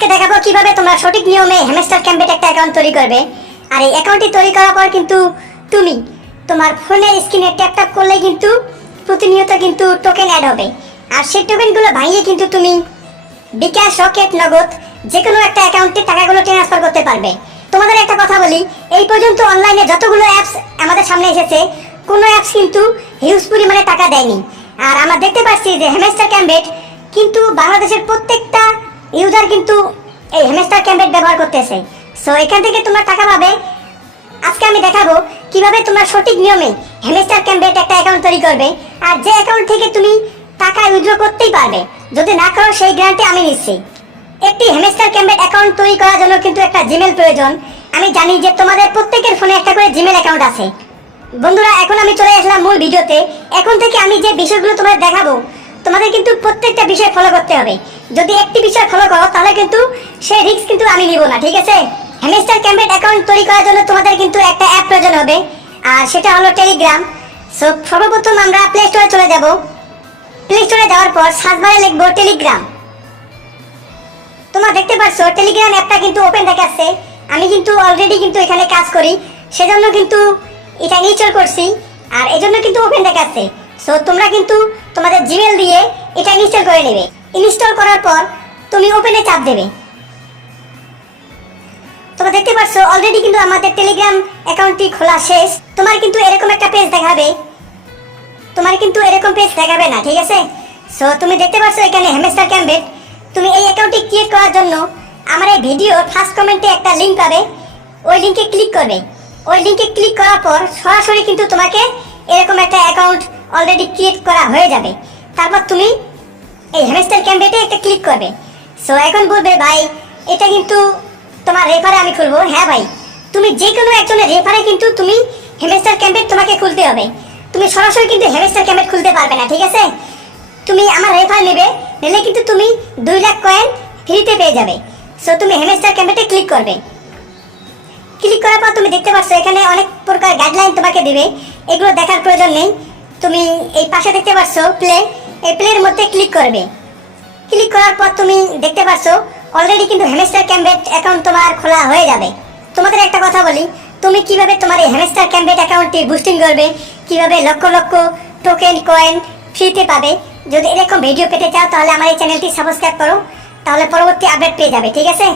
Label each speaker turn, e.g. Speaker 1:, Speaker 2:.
Speaker 1: আজকে দেখাবো কীভাবে তোমরা সঠিক নিয়মে হ্যামস্টার ক্যাম্পেট একটা অ্যাকাউন্ট তৈরি করবে। আর এই অ্যাকাউন্টটি তৈরি করার পর কিন্তু তুমি তোমার ফোনের স্ক্রিনে ট্যাপ ট্যাপ করলে কিন্তু প্রতিনিয়ত কিন্তু টোকেন অ্যাড হবে। আর সেই টোকেনগুলো ভাঙিয়ে কিন্তু তুমি বিকাশ রকেট নগদ যে কোনো একটা অ্যাকাউন্টে টাকাগুলো ট্রান্সফার করতে পারবে। তোমাদের একটা কথা বলি, এই পর্যন্ত অনলাইনে যতগুলো অ্যাপস আমাদের সামনে এসেছে, কোনো অ্যাপস কিন্তু হিউজ পরিমাণে টাকা দেয়নি। আর আমরা দেখতে পাচ্ছি যে হেমেস্টার ক্যাম্বেট কিন্তু বাংলাদেশের প্রত্যেকটা ইউজার কিন্তু এই হেমেস্টার ক্যাম্বেট ব্যবহার করতেছে। সো এখান থেকে তোমরা টাকা পাবে। আজকে আমি দেখাবো কীভাবে তোমরা সঠিক নিয়মে হেমেস্টার ক্যাম্বেট একটা অ্যাকাউন্ট তৈরি করবে আর যে অ্যাকাউন্ট থেকে তুমি টাকা উইথড্র করতেই পারবে। যদি না করো, সেই গ্যারান্টি আমি নিচ্ছি। একটি হেমেস্টার ক্যাম্বেট অ্যাকাউন্ট তৈরি করার জন্য কিন্তু একটা জিমেল প্রয়োজন। আমি জানি যে তোমাদের প্রত্যেকের ফোনে একটা করে জিমেল অ্যাকাউন্ট আছে। বন্ধুরা, এখন আমি চলে আসলাম মূল ভিডিওতে। এখন থেকে আমি যে বিষয়গুলো তোমাদের দেখাবো তোমাদের কিন্তু প্রত্যেকটা বিষয় ফলো করতে হবে। যদি একটি বিষয় ফলো করো, তাহলে কিন্তু সেই রিস্ক কিন্তু আমি নিব না, ঠিক আছে? হ্যামস্টার ক্যাম্পেট অ্যাকাউন্ট তৈরি করার জন্য তোমাদের কিন্তু একটা অ্যাপ প্রয়োজন হবে, আর সেটা হলো টেলিগ্রাম সো সর্বপ্রথম আমরা প্লে স্টোরে চলে যাব। প্লে স্টোরে যাওয়ার পর সার্চ বারে লিখব টেলিগ্রাম তোমরা দেখতে পাচ্ছ টেলিগ্রাম অ্যাপটা কিন্তু ওপেন দেখাচ্ছে আমি কিন্তু অলরেডি কিন্তু এখানে কাজ করি, সেজন্য কিন্তু এটা ইনস্টল করছি, আর এজন্য কিন্তু ওপেন দেখাচ্ছে সো তোমরা কিন্তু তোমাদের জিমেল দিয়ে এটা ইনস্টল করে নেবে। ইনস্টল করার পর তুমি ওপেনে চাপ দেবে। তোমরা দেখতে পাচ্ছ অলরেডি কিন্তু আমাদের টেলিগ্রাম অ্যাকাউন্টটি খোলা শেষ। তোমার কিন্তু এরকম একটা পেজ দেখাবে। তোমার কিন্তু এরকম পেজ দেখাবে না, ঠিক আছে? সো তুমি দেখতে পাচ্ছ এখানে হ্যামস্টার ক্যাম্বেট তুমি এই অ্যাকাউন্টটি ক্রিয়েট করার জন্য আমার এই ভিডিওর ফার্স্ট কমেন্টে একটা লিংক পাবে। ওই লিংকে ক্লিক করবে। ওই লিংকে ক্লিক করার পর সরাসরি কিন্তু তোমাকে এরকম একটা অ্যাকাউন্ট অলরেডি ক্রিয়েট করা হয়ে যাবে। তারপর তুমি এই হ্যামস্টার ক্যাম্বেটে একটা ক্লিক করবে। সো এখন বলবে, ভাই, এটা কিন্তু তোমার রেফারে আমি খুলবো। হ্যাঁ ভাই, তুমি যে কোনো একজনের রেফারে কিন্তু তুমি হ্যামস্টার ক্যাম্বেট তোমাকে খুলতে হবে। তুমি সরাসরি কিন্তু হ্যামস্টার ক্যাম্বেট খুলতে পারবে না, ঠিক আছে? তুমি আমার রেফার নেবে, নিলে কিন্তু তুমি দুই লাখ কয়েন ফ্রিতে পেয়ে যাবে। সো তুমি হেমেস্টার ক্যাম্পেটে ক্লিক করবে। ক্লিক করার পর তুমি দেখতে পাচ্ছ, এখানে অনেক প্রকার গাইডলাইন তোমাকে দিবে। এগুলো দেখার প্রয়োজন নেই। তুমি এই পাশে দেখতে পাচ্ছ প্লে, এই প্লের মধ্যে ক্লিক করবে। ক্লিক করার পর তুমি দেখতে পাচ্ছ অলরেডি কিন্তু হেমেস্টার ক্যাম্পেট অ্যাকাউন্ট তোমার খোলা হয়ে যাবে। তোমাদের একটা কথা বলি, তুমি কীভাবে তোমার এই হেমেস্টার ক্যাম্পেট অ্যাকাউন্টটি বুস্টিং করবে, কীভাবে লক্ষ লক্ষ টোকেন কয়েন ফ্রিতে পাবে, যদি এরকম ভিডিও পেতে চাও, তাহলে আমার এই চ্যানেলটি সাবস্ক্রাইব করো, তাহলে পরবর্তী আপডেট পেয়ে যাবে, ঠিক আছে?